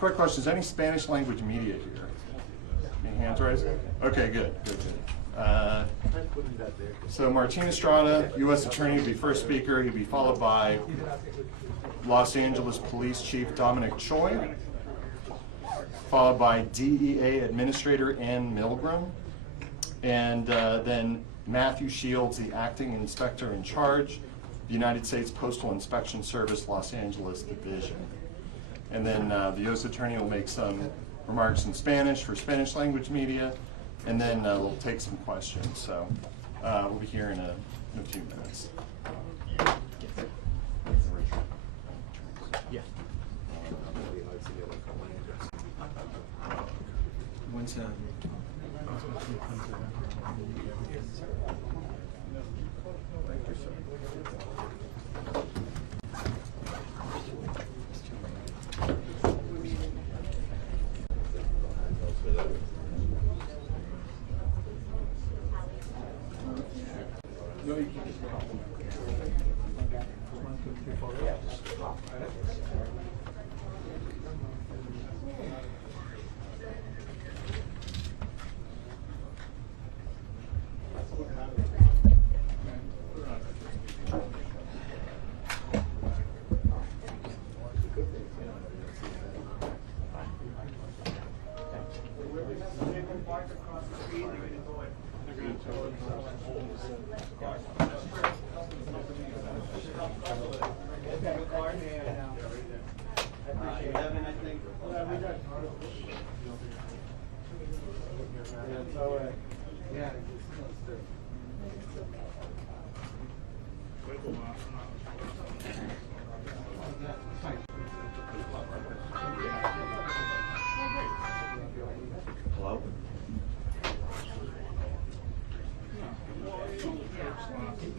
quick question, is any Spanish language media here? Any hands raised? Okay, good. So Martin Estrada, U.S. Attorney, will be first speaker. He'll be followed by Los Angeles Police Chief Dominic Choi, followed by DEA Administrator Ann Milgram, and then Matthew Shields, the Acting Inspector in Charge, the United States Postal Inspection Service, Los Angeles Division. And then the U.S. Attorney will make some remarks in Spanish for Spanish language media, and then we'll take some questions. So we'll be here in a few minutes. Yeah. Once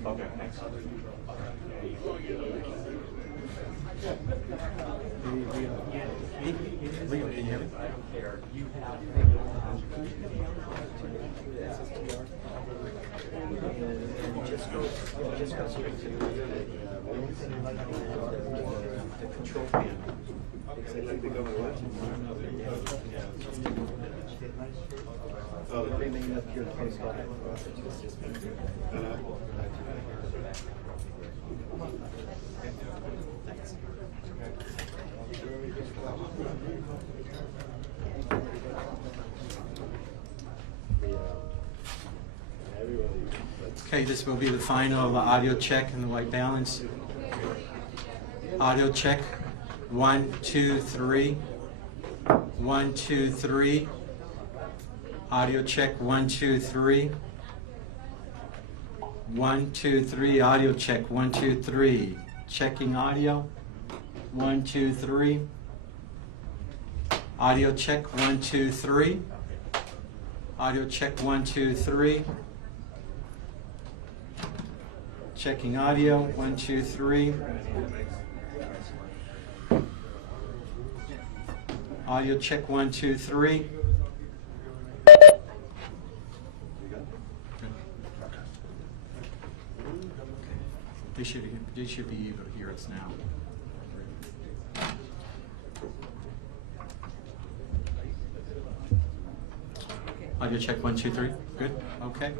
Okay, thanks. Leo, can you hear me? Just go straight to the control panel. Oh, the thing up here, the Postal. Okay, this will be the final audio check in the white balance. Audio check. 1, 2, 3. 1, 2, 3. Audio check. 1, 2, 3. 1, 2, 3. Audio check. 1, 2, 3. Checking audio. 1, 2, 3. Audio check. 1, 2, 3. Audio check. 1, 2, 3. Checking audio. 1, 2, 3. Audio check. 1, 2, 3. They should be able to hear us now. Audio check. 1, 2, 3. Good. Okay.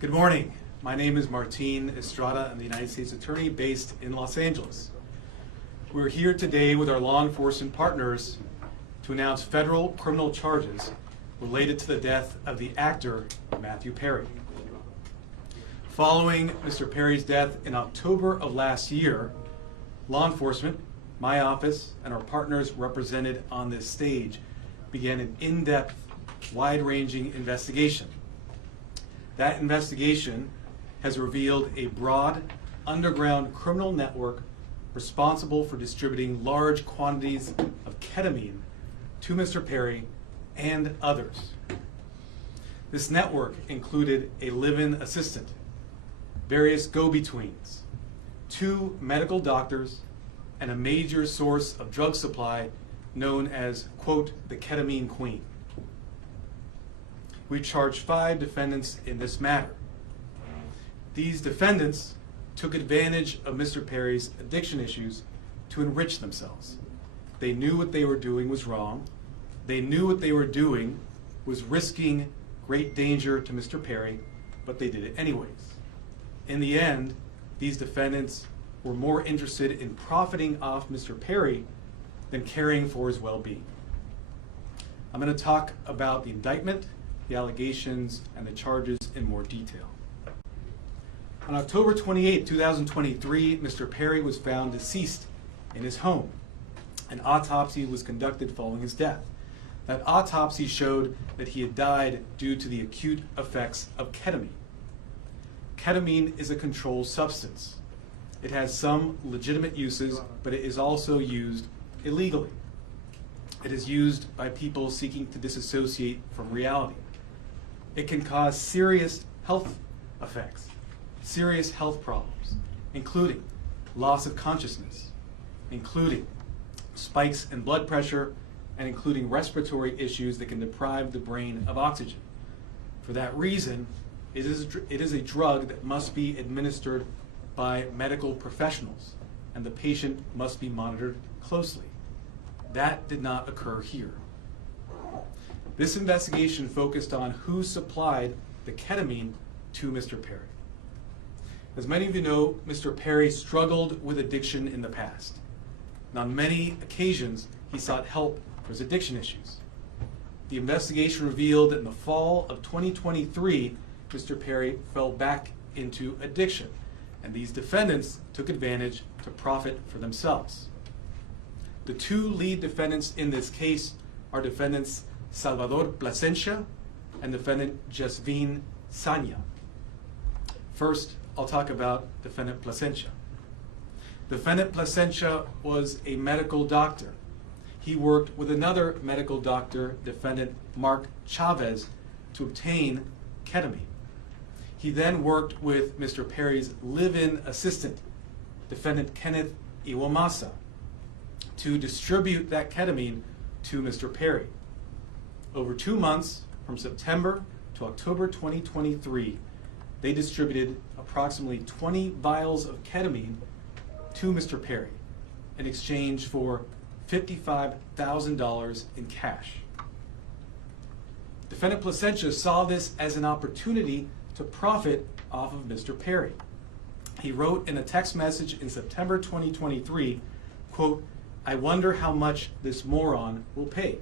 Good morning. My name is Martin Estrada. I'm the United States Attorney based in Los Angeles. We're here today with our law enforcement partners to announce federal criminal charges related to the death of the actor Matthew Perry. Following Mr. Perry's death in October of last year, law enforcement, my office, and our partners represented on this stage began an in-depth wide-ranging investigation. That investigation has revealed a broad, underground criminal network responsible for distributing large quantities of ketamine to Mr. Perry and others. This network included a live-in assistant, various go-betweens, 2 medical doctors, and a major source of drug supply known as, quote, the ketamine queen. We charged 5 defendants in this matter. These defendants took advantage of Mr. Perry's addiction issues to enrich themselves. They knew what they were doing was wrong. They knew what they were doing was risking great danger to Mr. Perry, but they did it anyways. In the end, these defendants were more interested in profiting off Mr. Perry than caring for his well-being. I'm going to talk about the indictment, the allegations, and the charges in more detail. On October 28, 2023, Mr. Perry was found deceased in his home. An autopsy was conducted following his death. That autopsy showed that he had died due to the acute effects of ketamine. Ketamine is a controlled substance. It has some legitimate uses, but it is also used illegally. It is used by people seeking to disassociate from reality. It can cause serious health effects, serious health problems, including loss of consciousness, including spikes in blood pressure, and including respiratory issues that can deprive the brain of oxygen. For that reason, it is a drug that must be administered by medical professionals, and the patient must be monitored closely. That did not occur here. This investigation focused on who supplied the ketamine to Mr. Perry. As many of you know, Mr. Perry struggled with addiction in the past. And on many occasions, he sought help for his addiction issues. The investigation revealed that in the fall of 2023, Mr. Perry fell back into addiction, and these defendants took advantage to profit for themselves. The 2 lead defendants in this case are defendants Salvador Plasencia and defendant Jasvin Sanya. First, I'll talk about defendant Plasencia. Defendant Plasencia was a medical doctor. He worked with another medical doctor, defendant Mark Chavez, to obtain ketamine. He then worked with Mr. Perry's live-in assistant, defendant Kenneth Iwamasa, to distribute that ketamine to Mr. Perry. Over 2 months, from September to October 2023, they distributed approximately 20 vials of ketamine to Mr. Perry in exchange for $55,000 in cash. Defendant Plasencia saw this as an opportunity to profit off of Mr. Perry. He wrote in a text message in September 2023, quote, "I wonder how much this moron will pay."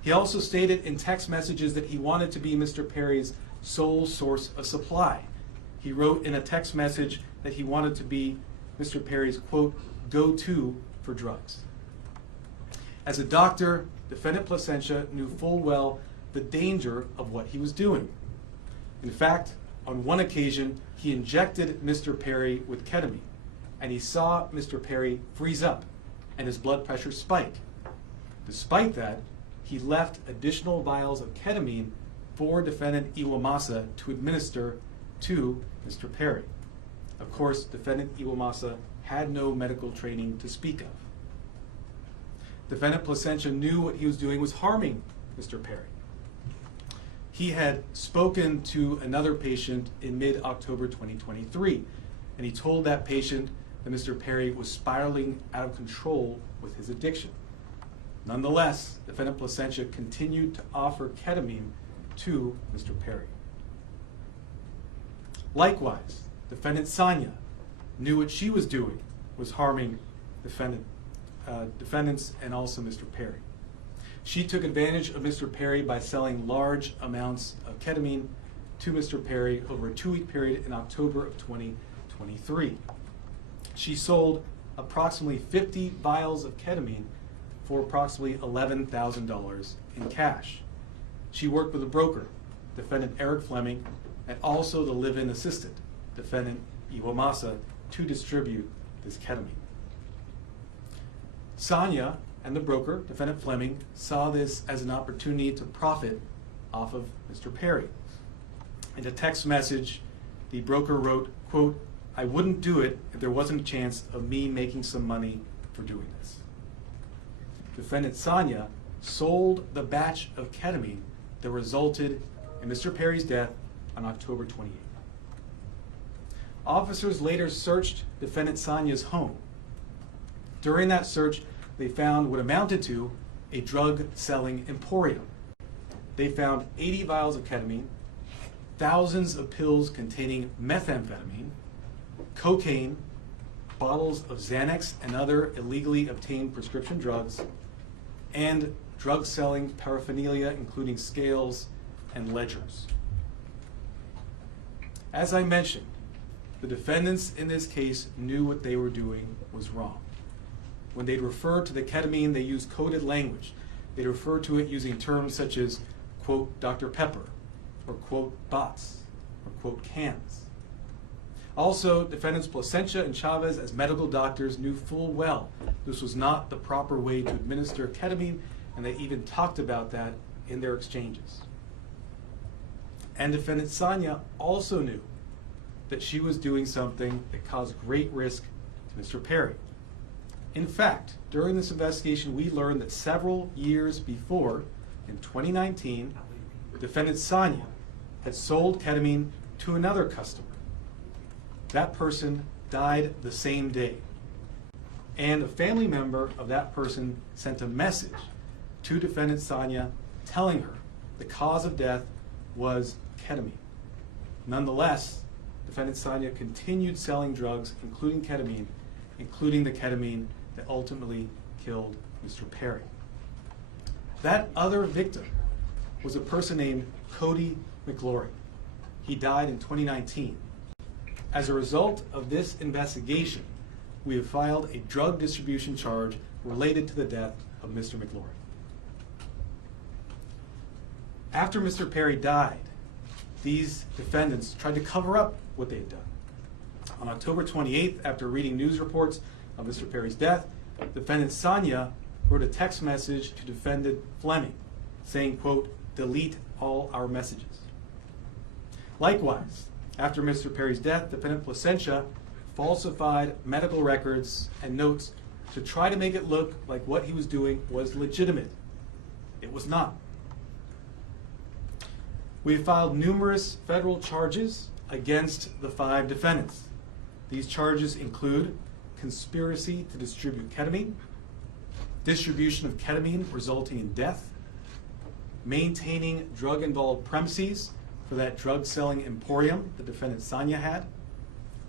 He also stated in text messages that he wanted to be Mr. Perry's sole source of supply. He wrote in a text message that he wanted to be Mr. Perry's, quote, "go-to for drugs." As a doctor, defendant Plasencia knew full well the danger of what he was doing. In fact, on one occasion, he injected Mr. Perry with ketamine, and he saw Mr. Perry freeze up and his blood pressure spike. Despite that, he left additional vials of ketamine for defendant Iwamasa to administer to Mr. Perry. Of course, defendant Iwamasa had no medical training to speak of. Defendant Plasencia knew what he was doing was harming Mr. Perry. He had spoken to another patient in mid-October 2023, and he told that patient that Mr. Perry was spiraling out of control with his addiction. Nonetheless, defendant Plasencia continued to offer ketamine to Mr. Perry. Likewise, defendant Sanya knew what she was doing was harming defendants and also Mr. Perry. She took advantage of Mr. Perry by selling large amounts of ketamine to Mr. Perry over a 2-week period in October of 2023. She sold approximately 50 vials of ketamine for approximately $11,000 in cash. She worked with a broker, defendant Eric Fleming, and also the live-in assistant, defendant Iwamasa, to distribute this ketamine. Sonia and the broker, defendant Fleming, saw this as an opportunity to profit off of Mr. Perry. In a text message, the broker wrote, quote, "I wouldn't do it if there wasn't a chance of me making some money for doing this." Defendant Sonia sold the batch of ketamine that resulted in Mr. Perry's death on October 28th. Officers later searched defendant Sonia's home. During that search, they found what amounted to a drug-selling emporium. They found 80 vials of ketamine, thousands of pills containing methamphetamine, cocaine, bottles of Xanax and other illegally obtained prescription drugs, and drug-selling paraphernalia including scales and ledgers. As I mentioned, the defendants in this case knew what they were doing was wrong. When they'd refer to the ketamine, they used coded language. They'd refer to it using terms such as, quote, Dr. Pepper, or quote, bots, or quote, cans. Also, defendants Placencia and Chavez, as medical doctors, knew full well this was not the proper way to administer ketamine, and they even talked about that in their exchanges. And defendant Sonia also knew that she was doing something that caused great risk to Mr. Perry. In fact, during this investigation, we learned that several years before, in 2019, defendant Sonia had sold ketamine to another customer. That person died the same day. And a family member of that person sent a message to defendant Sonia telling her the cause of death was ketamine. Nonetheless, defendant Sonia continued selling drugs, including the ketamine that ultimately killed Mr. Perry. That other victim was a person named Cody McLaurin. He died in 2019. As a result of this investigation, we have filed a drug distribution charge related to the death of Mr. McLaurin. After Mr. Perry died, these defendants tried to cover up what they had done. On October 28th, after reading news reports of Mr. Perry's death, defendant Sonia wrote a text message to defendant Fleming saying, quote, delete all our messages. Likewise, after Mr. Perry's death, defendant Placencia falsified medical records and notes to try to make it look like what he was doing was legitimate. It was not. We have filed numerous federal charges against the 5 defendants. These charges include conspiracy to distribute ketamine, distribution of ketamine resulting in death, maintaining drug-involved premises for that drug-selling emporium the defendant Sonia had,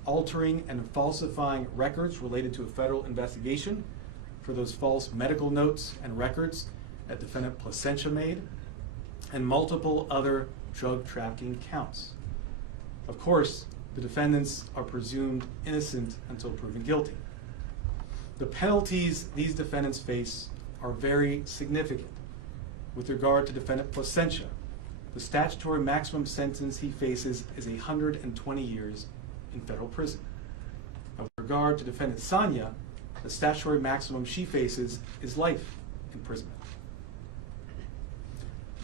altering and falsifying records related to a federal investigation for those false medical notes and records that defendant Placencia made, and multiple other drug trafficking counts. Of course, the defendants are presumed innocent until proven guilty. The penalties these defendants face are very significant. With regard to defendant Placencia, the statutory maximum sentence he faces is 120 years in federal prison. With regard to defendant Sonia, the statutory maximum she faces is life imprisonment.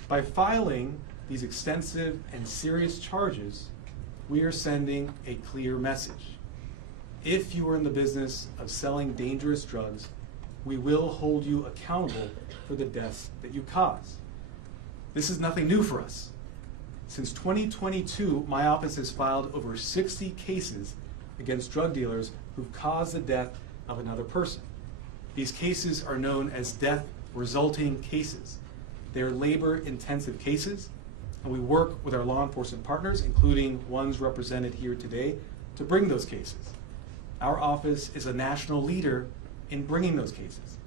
By filing these extensive and serious charges, we are sending a clear message. If you are in the business of selling dangerous drugs, we will hold you accountable for the deaths that you cause. This is nothing new for us. Since 2022, my office has filed over 60 cases against drug dealers who've caused the death of another person. These cases are known as death resulting cases. They are labor-intensive cases, and we work with our law enforcement partners, including ones represented here today, to bring those cases. Our office is a national leader in bringing those cases.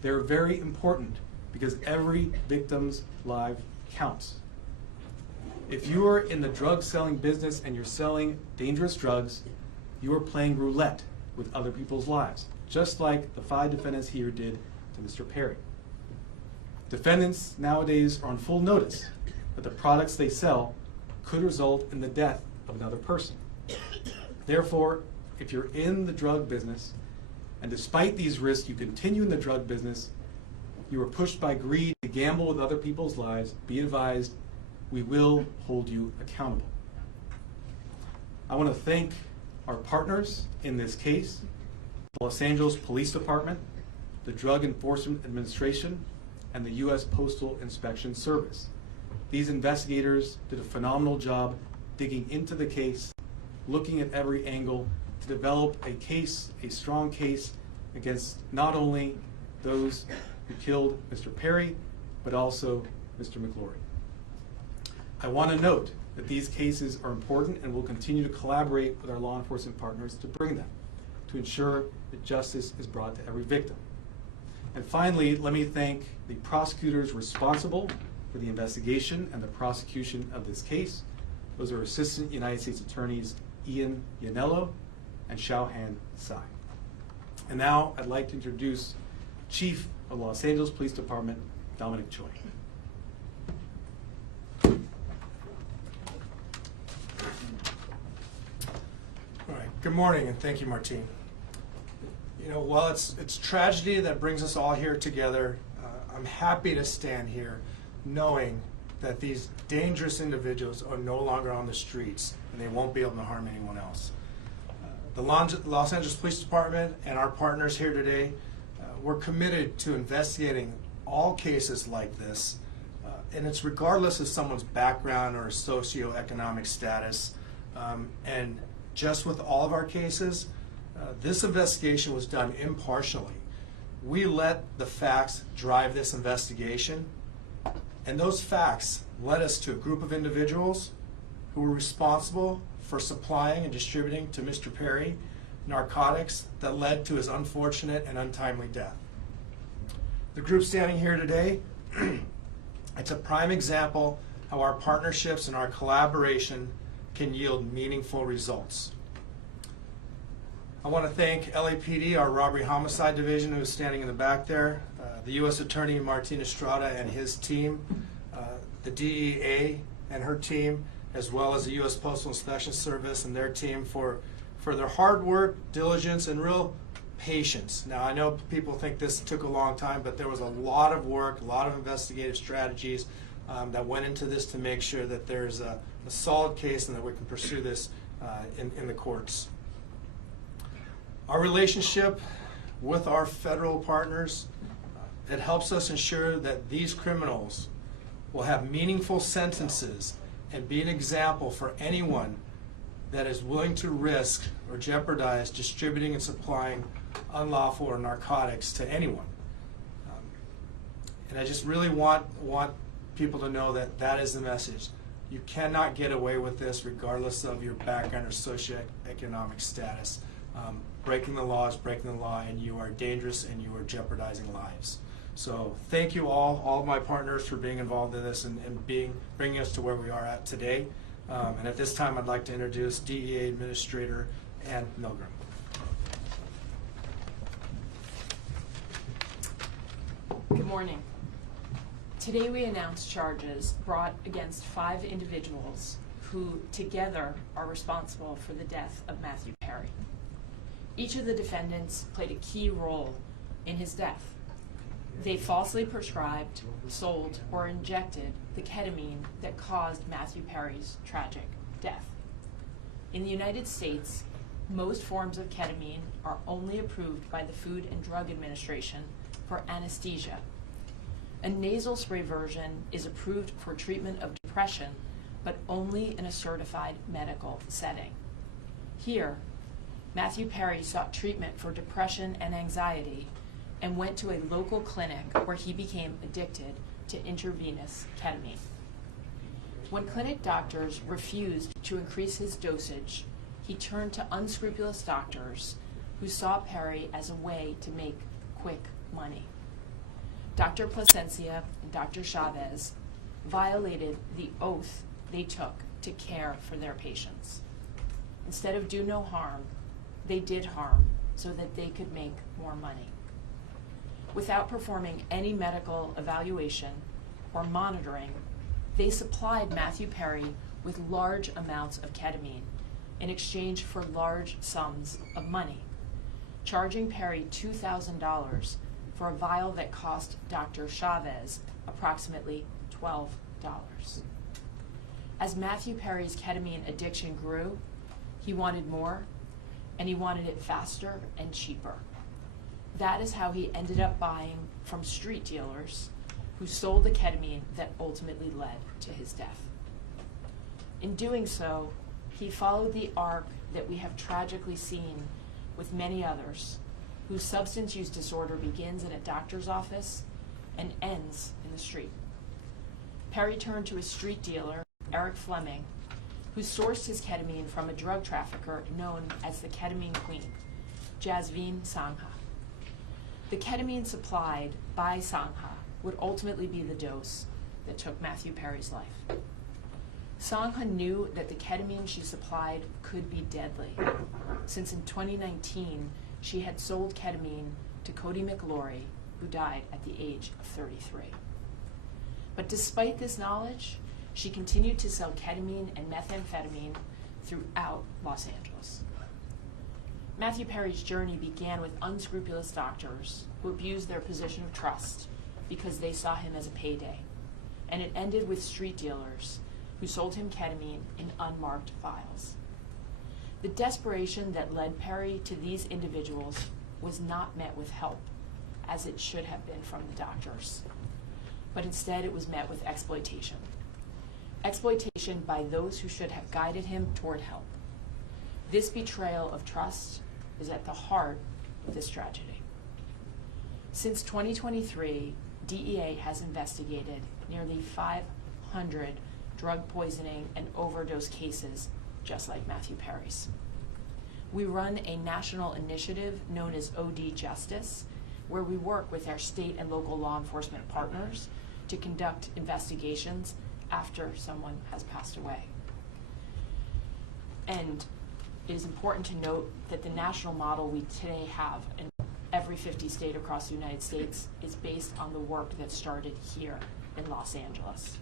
They're very important because every victim's life counts. If you are in the drug selling business and you're selling dangerous drugs, you are playing roulette with other people's lives, just like the 5 defendants here did to Mr. Perry. Defendants nowadays are on full notice that the products they sell could result in the death of another person. Therefore, if you're in the drug business, and despite these risks you continue in the drug business, you are pushed by greed to gamble with other people's lives, be advised, we will hold you accountable. I want to thank our partners in this case, the Los Angeles Police Department, the Drug Enforcement Administration, and the U.S. Postal Inspection Service. These investigators did a phenomenal job digging into the case, looking at every angle to develop a case, a strong case, against not only those who killed Mr. Perry, but also Mr. McLaury. I want to note that these cases are important and will continue to collaborate with our law enforcement partners to bring them, to ensure that justice is brought to every victim. And finally, let me thank the prosecutors responsible for the investigation and the prosecution of this case. Those are Assistant United States Attorneys Ian Yanello and Xiaohan Tsai. And now I'd like to introduce Chief of Los Angeles Police Department, Dominic Choi. All right. Good morning, and thank you, Martine. You know, while it's tragedy that brings us all here together, I'm happy to stand here knowing that these dangerous individuals are no longer on the streets and they won't be able to harm anyone else. The Los Angeles Police Department and our partners here today, we're committed to investigating all cases like this, and it's regardless of someone's background or socioeconomic status. And just with all of our cases, this investigation was done impartially. We let the facts drive this investigation, and those facts led us to a group of individuals who were responsible for supplying and distributing to Mr. Perry narcotics that led to his unfortunate and untimely death. The group standing here today, it's a prime example how our partnerships and our collaboration can yield meaningful results. I want to thank LAPD, our Robbery Homicide Division, who is standing in the back there, the U.S. Attorney Martin Estrada and his team, the DEA and her team, as well as the U.S. Postal Inspection Service and their team for their hard work, diligence, and real patience. Now, I know people think this took a long time, but there was a lot of work, a lot of investigative strategies that went into this to make sure that there's a solid case and that we can pursue this in the courts. Our relationship with our federal partners, it helps us ensure that these criminals will have meaningful sentences and be an example for anyone that is willing to risk or jeopardize distributing and supplying unlawful or narcotics to anyone. And I just really want people to know that that is the message. You cannot get away with this regardless of your background or socioeconomic status. Breaking the law is breaking the law, and you are dangerous and you are jeopardizing lives. So thank you all of my partners for being involved in this and bringing us to where we are at today. And at this time, I'd like to introduce DEA Administrator Ann Milgram. Good morning. Today we announce charges brought against 5 individuals who together are responsible for the death of Matthew Perry. Each of the defendants played a key role in his death. They falsely prescribed, sold, or injected the ketamine that caused Matthew Perry's tragic death. In the United States, most forms of ketamine are only approved by the Food and Drug Administration for anesthesia. A nasal spray version is approved for treatment of depression, but only in a certified medical setting. Here, Matthew Perry sought treatment for depression and anxiety and went to a local clinic where he became addicted to intravenous ketamine. When clinic doctors refused to increase his dosage, he turned to unscrupulous doctors who saw Perry as a way to make quick money. Dr. Plasencia and Dr. Chavez violated the oath they took to care for their patients. Instead of do no harm, they did harm so that they could make more money. Without performing any medical evaluation or monitoring, They supplied Matthew Perry with large amounts of ketamine in exchange for large sums of money, charging Perry $2,000 for a vial that cost Dr. Chavez approximately $12. As Matthew Perry's ketamine addiction grew, he wanted more, and he wanted it faster and cheaper. That is how he ended up buying from street dealers who sold the ketamine that ultimately led to his death. In doing so, he followed the arc that we have tragically seen with many others, whose substance use disorder begins in a doctor's office and ends in the street. Perry turned to his street dealer, Eric Fleming, who sourced his ketamine from a drug trafficker known as the Ketamine Queen, Jasveen Sangha. The ketamine supplied by Sangha would ultimately be the dose that took Matthew Perry's life. Sangha knew that the ketamine she supplied could be deadly, since in 2019 she had sold ketamine to Cody McLaury, who died at the age of 33. But despite this knowledge, she continued to sell ketamine and methamphetamine throughout Los Angeles. Matthew Perry's journey began with unscrupulous doctors who abused their position of trust because they saw him as a payday, and it ended with street dealers who sold him ketamine in unmarked vials. The desperation that led Perry to these individuals was not met with help, as it should have been from the doctors, but instead it was met with exploitation. Exploitation by those who should have guided him toward help. This betrayal of trust is at the heart of this tragedy. Since 2023, DEA has investigated nearly 500 drug poisoning and overdose cases just like Matthew Perry's. We run a national initiative known as OD Justice, where we work with our state and local law enforcement partners to conduct investigations after someone has passed away. And it is important to note that the national model we today have in every 50 state across the United States is based on the work that started here in Los Angeles.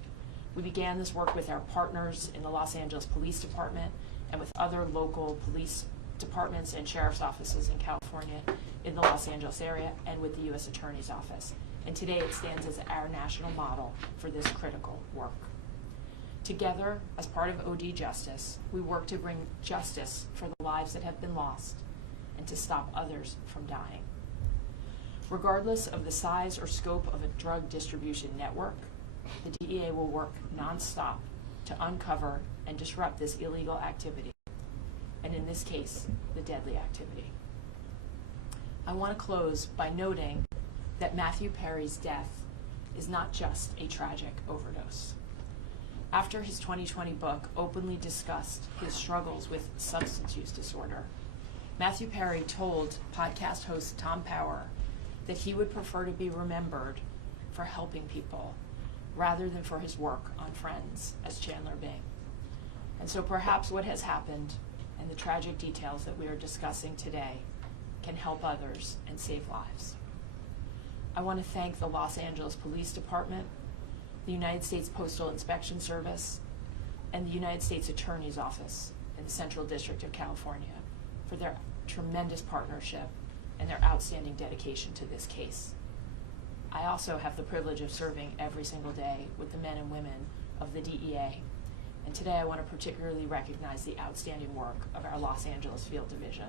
We began this work with our partners in the Los Angeles Police Department and with other local police departments and sheriff's offices in California, in the Los Angeles area, and with the U.S. Attorney's Office. And today it stands as our national model for this critical work. Together, as part of OD Justice, we work to bring justice for the lives that have been lost and to stop others from dying. Regardless of the size or scope of a drug distribution network, the DEA will work nonstop to uncover and disrupt this illegal activity, and in this case, the deadly activity. I want to close by noting that Matthew Perry's death is not just a tragic overdose. After his 2020 book openly discussed his struggles with substance use disorder, Matthew Perry told podcast host Tom Power that he would prefer to be remembered for helping people rather than for his work on Friends as Chandler Bing. And so perhaps what has happened and the tragic details that we are discussing today can help others and save lives. I want to thank the Los Angeles Police Department, the United States Postal Inspection Service, and the United States Attorney's Office in the Central District of California for their tremendous partnership and their outstanding dedication to this case. I also have the privilege of serving every single day with the men and women of the DEA, and today I want to particularly recognize the outstanding work of our Los Angeles Field Division,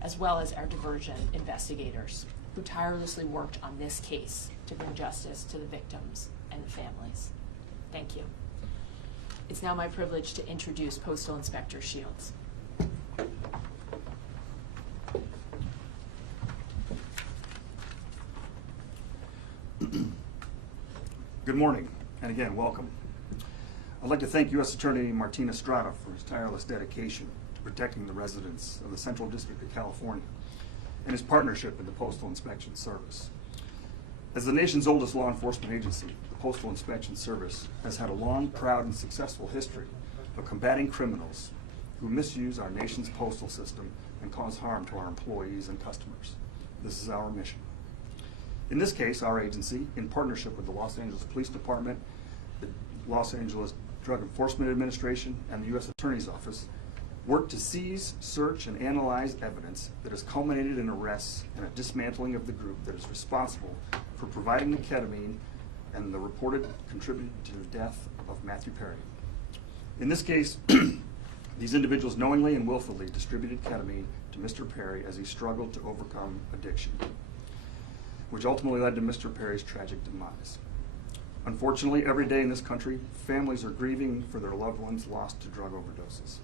as well as our diversion investigators who tirelessly worked on this case to bring justice to the victims and the families. Thank you. It's now my privilege to introduce Postal Inspector Shields. Good morning, and again, welcome. I'd like to thank U.S. Attorney Martin Estrada for his tireless dedication to protecting the residents of the Central District of California and his partnership with the Postal Inspection Service. As the nation's oldest law enforcement agency, the Postal Inspection Service has had a long, proud, and successful history of combating criminals who misuse our nation's postal system and cause harm to our employees and customers. This is our mission. In this case, our agency, in partnership with the Los Angeles Police Department, the Los Angeles Drug Enforcement Administration and the U.S. Attorney's Office worked to seize, search, and analyze evidence that has culminated in arrests and a dismantling of the group that is responsible for providing the ketamine and the reported contributed to the death of Matthew Perry. In this case, these individuals knowingly and willfully distributed ketamine to Mr. Perry as he struggled to overcome addiction, which ultimately led to Mr. Perry's tragic demise. Unfortunately, every day in this country, families are grieving for their loved ones lost to drug overdoses.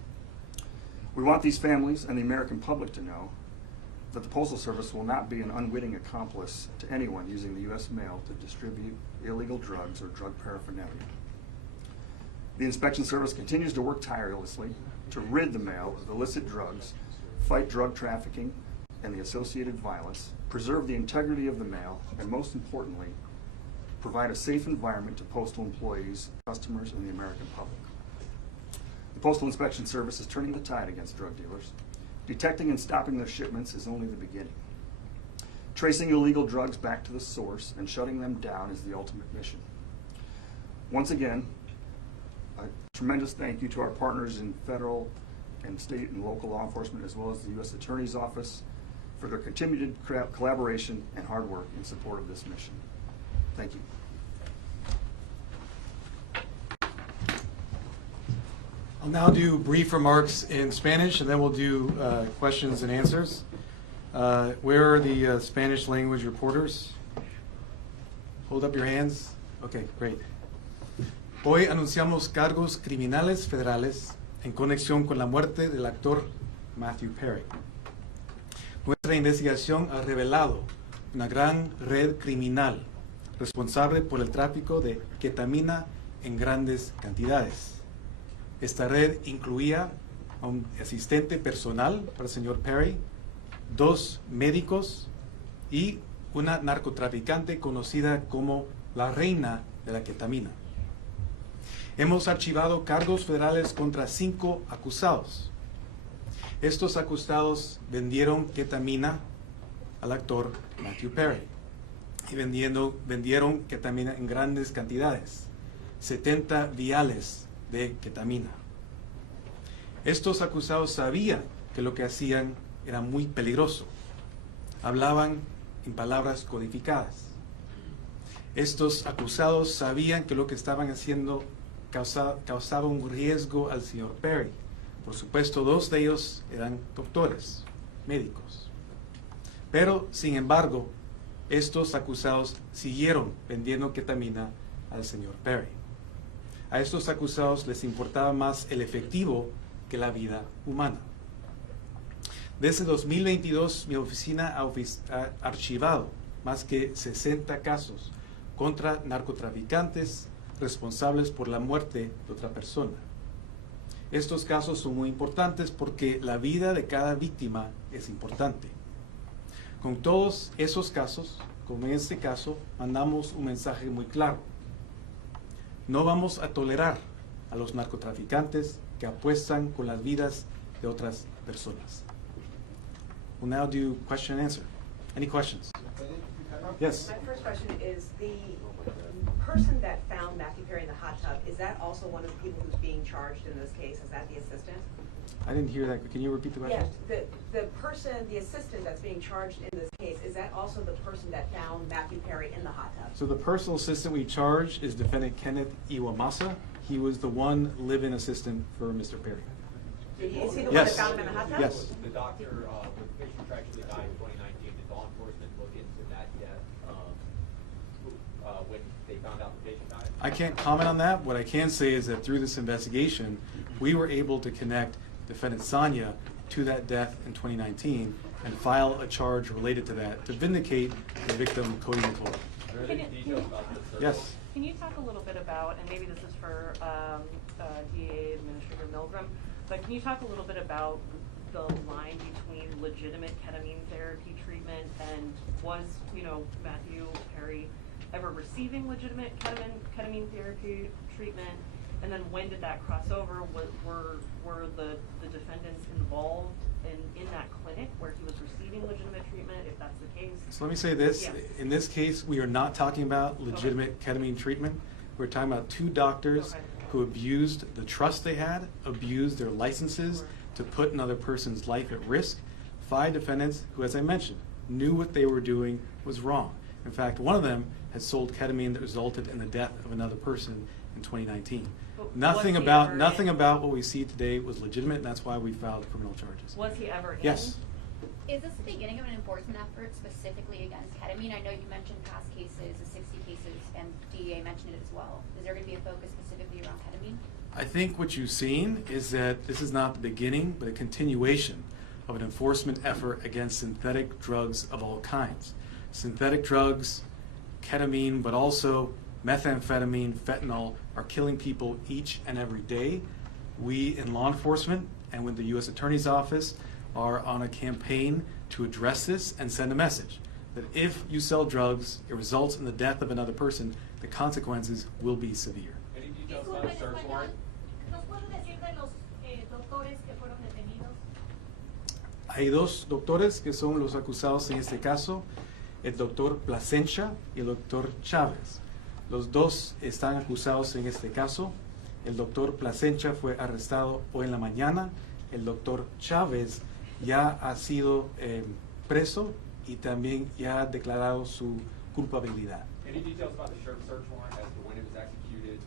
We want these families and the American public to know that the Postal Service will not be an unwitting accomplice to anyone using the U.S. mail to distribute illegal drugs or drug paraphernalia. The Inspection Service continues to work tirelessly to rid the mail of illicit drugs, fight drug trafficking and the associated violence, preserve the integrity of the mail, and most importantly, provide a safe environment to postal employees, customers, and the American public. The Postal Inspection Service is turning the tide against drug dealers. Detecting and stopping their shipments is only the beginning. Tracing illegal drugs back to the source and shutting them down is the ultimate mission. Once again, a tremendous thank you to our partners in federal and state and local law enforcement, as well as the U.S. Attorney's Office, for their continued collaboration and hard work in support of this mission. Thank you. I'll now do brief remarks in Spanish, and then we'll do questions and answers. Where are the Spanish language reporters? Hold up your hands. Okay, great. Hoy anunciamos cargos criminales federales en conexión con la muerte del actor Matthew Perry. Nuestra investigación ha revelado una gran red criminal responsable por el tráfico de ketamina en grandes cantidades. Esta red incluía a un asistente personal para el señor Perry, 2 médicos y una narcotraficante conocida como la reina de la ketamina. Hemos archivado cargos federales contra 5 acusados. Estos acusados vendieron ketamina al actor Matthew Perry y vendieron ketamina en grandes cantidades, 70 viales de ketamina. Estos acusados sabían que lo que hacían era muy peligroso. Hablaban en palabras codificadas. Estos acusados sabían que lo que estaban haciendo causaba un riesgo al señor Perry. Por supuesto, 2 de ellos eran doctores, médicos. Pero, sin embargo, estos acusados siguieron vendiendo ketamina al señor Perry. A estos acusados les importaba más el efectivo que la vida humana. Desde 2022, mi oficina ha archivado más que 60 casos contra narcotraficantes responsables por la muerte de otra persona. Estos casos son muy importantes porque la vida de cada víctima es importante. Con todos esos casos, como en este caso, mandamos un mensaje muy claro. No vamos a tolerar a los narcotraficantes que apuestan con las vidas de otras personas. We'll now do question and answer. Any questions? Yes. My first question is, the person that found Matthew Perry in the hot tub, is that also one of the people who's being charged in this case? Is that the assistant? I didn't hear that. Can you repeat the question? Yes, the person, the assistant that's being charged in this case, is that also the person that found Matthew Perry in the hot tub? So the personal assistant we charged is Defendant Kenneth Iwamasa. He was the one live-in assistant for Mr. Perry. Is he the one that Yes. found him in the hot tub? Yes. The doctor, when the patient tragically died in 2019, did law enforcement look into that death when they found out the patient died? I can't comment on that. What I can say is that through this investigation, we were able to connect Defendant Sonia to that death in 2019 and file a charge related to that to vindicate the victim, Cody McCoy. Are there any details about this? Yes. Can you talk a little bit about, and maybe this is for DA Administrator Milgram, but can you talk a little bit about the line between legitimate ketamine therapy treatment and was, Matthew Perry ever receiving legitimate ketamine therapy treatment? And then when did that cross over? Were the defendants involved in that clinic where he was receiving legitimate treatment, if that's the case? So let me say this. Yes. In this case, we are not talking about legitimate ketamine treatment. We're talking about 2 doctors Okay. who abused the trust they had, abused their licenses to put another person's life at risk. 5 defendants who, as I mentioned, knew what they were doing was wrong. In fact, one of them had sold ketamine that resulted in the death of another person in 2019. But Nothing was he about ever nothing in? about what we see today was legitimate, and that's why we filed criminal charges. Was he ever in? Yes. Is this the beginning of an enforcement effort specifically against ketamine? I know you mentioned past cases, the 60 cases, and DEA mentioned it as well. Is there going to be a focus specifically around ketamine? I think what you've seen is that this is not the beginning, but a continuation of an enforcement effort against synthetic drugs of all kinds. Synthetic drugs, ketamine, but also methamphetamine, fentanyl, are killing people each and every day. We in law enforcement and with the U.S. Attorney's Office are on a campaign to address this and send a message that if you sell drugs, it results in the death of another person, the consequences will be severe. Any details about the search warrant? ¿Nos puede decir de los doctores que fueron detenidos? Hay 2 doctores que son los acusados en este caso, el doctor Plasencia y el doctor Chávez. Los 2 están acusados en este caso. El doctor Plasencia fue arrestado hoy en la mañana. El doctor Chávez ya ha sido preso y también ya ha declarado su culpabilidad. Any details about the search warrant as to when it was executed,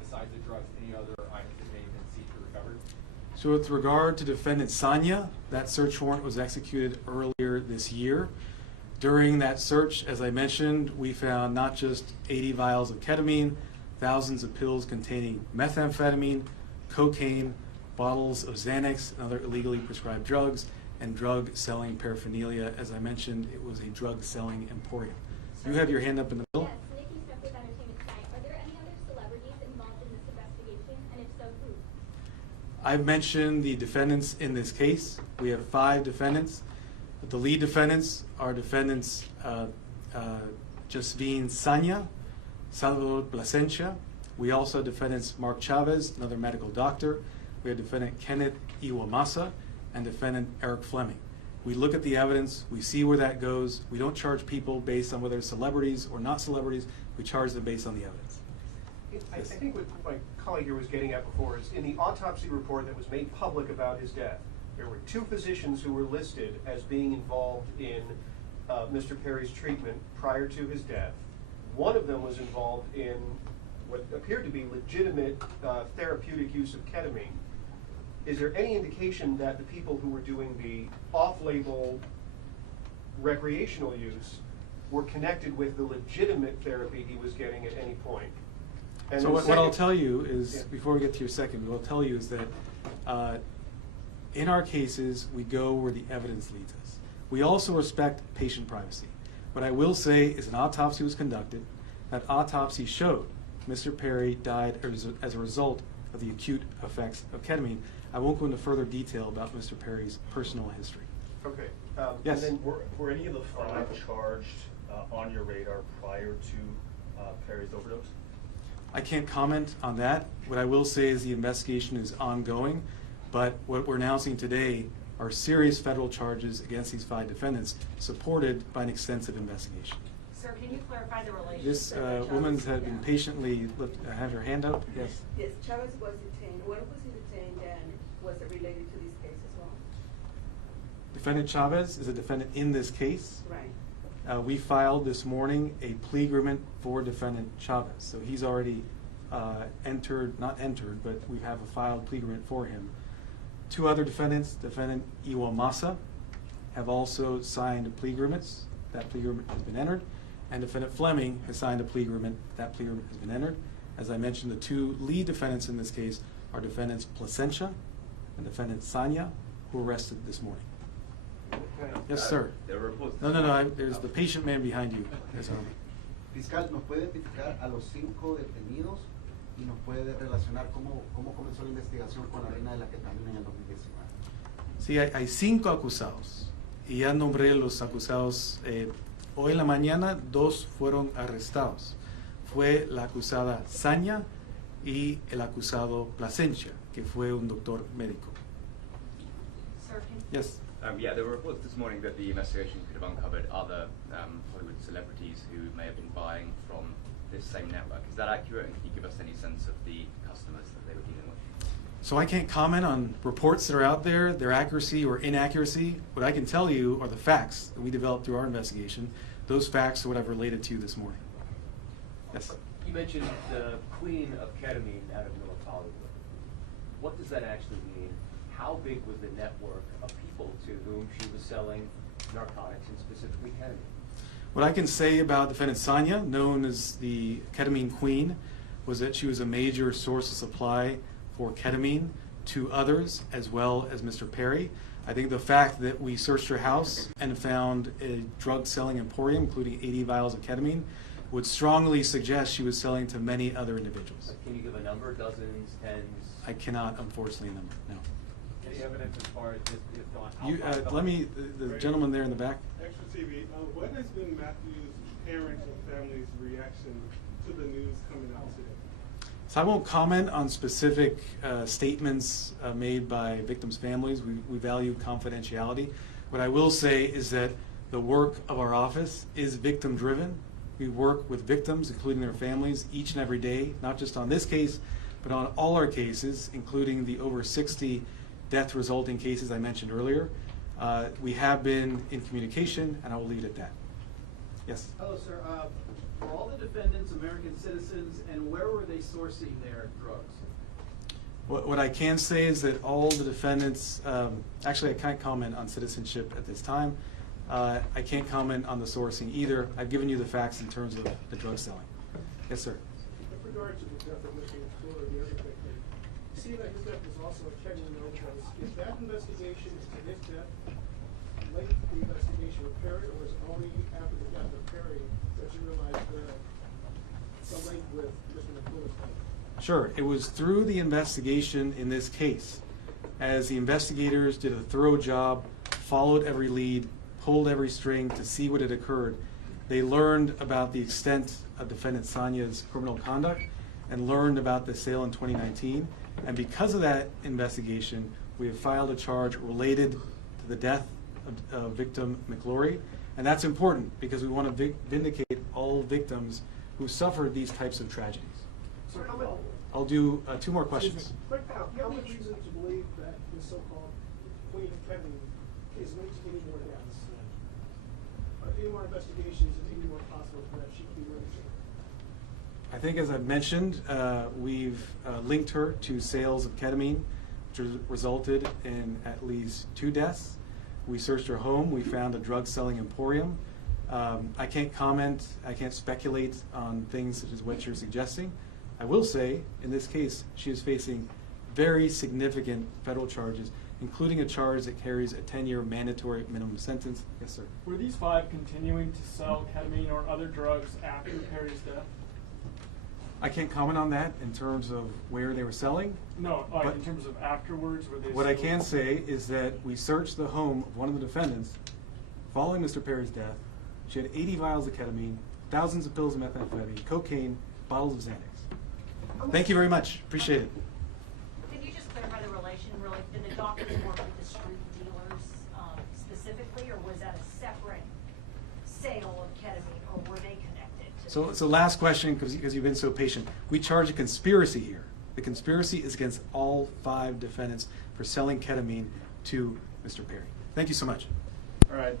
besides the drugs, any other items that may have been seized or recovered? So with regard to defendant Sanya, that search warrant was executed earlier this year. During that search, as I mentioned, we found not just 80 vials of ketamine, thousands of pills containing methamphetamine, cocaine, bottles of Xanax and other illegally prescribed drugs, and drug-selling paraphernalia. As I mentioned, it was a drug-selling emporium. You have your hand up in the middle. Yes, Nikki Smith with Entertainment Tonight. Are there any other celebrities involved in this investigation, and if so, who? I've mentioned the defendants in this case. We have 5 defendants. The lead defendants are defendants Josephine Sanya, Salvador Plasencia. We also have defendants Mark Chavez, another medical doctor. We have defendant Kenneth Iwamasa and defendant Eric Fleming. We look at the evidence, we see where that goes. We don't charge people based on whether they're celebrities or not celebrities. We charge them based on the evidence. I think what my colleague here was getting at before is in the autopsy report that was made public about his death, there were 2 physicians who were listed as being involved in Mr. Perry's treatment prior to his death. One of them was involved in what appeared to be legitimate therapeutic use of ketamine. Is there any indication that the people who were doing the off-label recreational use were connected with the legitimate therapy he was getting at any point? And So then what I'll second- tell you is, Yeah. before we get to your second, what I'll tell you is that in our cases, we go where the evidence leads us. We also respect patient privacy. What I will say is an autopsy was conducted. That autopsy showed Mr. Perry died as a result of the acute effects of ketamine. I won't go into further detail about Mr. Perry's personal history. Okay. Yes. And then Were any of the 5 charged on your radar prior to Perry's overdose? I can't comment on that. What I will say is the investigation is ongoing, but what we're announcing today are serious federal charges against these 5 defendants, supported by an extensive investigation. Sir, can you clarify the relationship? This that woman Chavez- had been patiently had her hand up. Yes. Yes, Chavez was detained. When was he detained, and was it related to this case as well? Defendant Chavez is a defendant in this case. Right. We filed this morning a plea agreement for defendant Chavez. So he's already not entered, but we have a filed plea agreement for him. 2 other defendants, defendant Iwamasa, have also signed plea agreements. That plea agreement has been entered. And defendant Fleming has signed a plea agreement. That plea agreement has been entered. As I mentioned, the 2 lead defendants in this case are defendants Plasencia and defendant Sanya, who were arrested this morning. Yes, sir. There were reports. No, there's the patient man behind you. Yes, sir. Fiscal, ¿nos puede identificar a los 5 detenidos y nos puede relacionar cómo comenzó la investigación con la reina de la ketamina en el 2019? Sí, hay 5 acusados y ya nombré los acusados. Hoy en la mañana 2 fueron arrestados. Fue la acusada Sanya y el acusado Plasencia, que fue un doctor médico. Sir, can Yes. Yeah, there were reports this morning that the investigation could have uncovered other Hollywood celebrities who may have been buying from this same network. Is that accurate? And can you give us any sense of the customers that they were dealing with? So I can't comment on reports that are out there, their accuracy or inaccuracy. What I can tell you are the facts that we developed through our investigation. Those facts are what I've related to you this morning. Yes? You mentioned the queen of ketamine out of North Hollywood. What does that actually mean? How big was the network of people to whom she was selling narcotics and specifically ketamine? What I can say about defendant Sonia, known as the ketamine queen, was that she was a major source of supply for ketamine to others as well as Mr. Perry. I think the fact that we searched her house and found a drug selling emporium, including 80 vials of ketamine, would strongly suggest she was selling to many other individuals. Can you give a number? Dozens, tens? I cannot, unfortunately, number, no. Any evidence as far as if not You, outside let me, the gentleman there in the back. Extra TV, what has been Matthew's parents or family's reaction to the news coming out today? So I won't comment on specific statements made by victims' families. We value confidentiality. What I will say is that the work of our office is victim-driven. We work with victims, including their families, each and every day, not just on this case, but on all our cases, including the over 60 death-resulting cases I mentioned earlier. We have been in communication, and I will leave it at that. Yes? Hello, sir. Were all the defendants American citizens, and where were they sourcing their drugs? What I can say is that all the defendants, actually I can't comment on citizenship at this time. I can't comment on the sourcing either. I've given you the facts in terms of the drug selling. Yes, sir. With regard to the death of Mr. McClure, the other victim, you see that his death was also a ketamine overdose. Is that investigation into his death linked to the investigation with Perry, or was it only after the death of Perry that you realized the link with Mr. McClure's death? Sure. It was through the investigation in this case, as the investigators did a thorough job, followed every lead, pulled every string to see what had occurred. They learned about the extent of defendant Sonia's criminal conduct and learned about the sale in 2019. And because of that investigation, we have filed a charge related to the death of victim McClure. And that's important because we want to vindicate all victims who suffered these types of tragedies. So how much? I'll do 2 more questions. How much reason to believe that the so-called queen of ketamine is linked to any more deaths? Any more investigations and any more possible that she could be linked to? I think, as I've mentioned, we've linked her to sales of ketamine, which resulted in at least 2 deaths. We searched her home. We found a drug-selling emporium. I can't comment. I can't speculate on things such as what you're suggesting. I will say, in this case, she is facing very significant federal charges, including a charge that carries a 10-year mandatory minimum sentence. Yes, sir. Were these 5 continuing to sell ketamine or other drugs after Perry's death? I can't comment on that in terms of where they were selling. No, in terms of afterwards, were they What I can say is that we searched the home of one of the defendants following Mr. Perry's death. She had 80 vials of ketamine, thousands of pills of methamphetamine, cocaine, bottles of Xanax. Thank you very much. Appreciate it. Can you just clarify the relation? Really, did the doctors work with the street dealers specifically, or was that a separate sale of ketamine, or were they connected? So last question, because you've been so patient. We charge a conspiracy here. The conspiracy is against all 5 defendants for selling ketamine to Mr. Perry. Thank you so much. All right.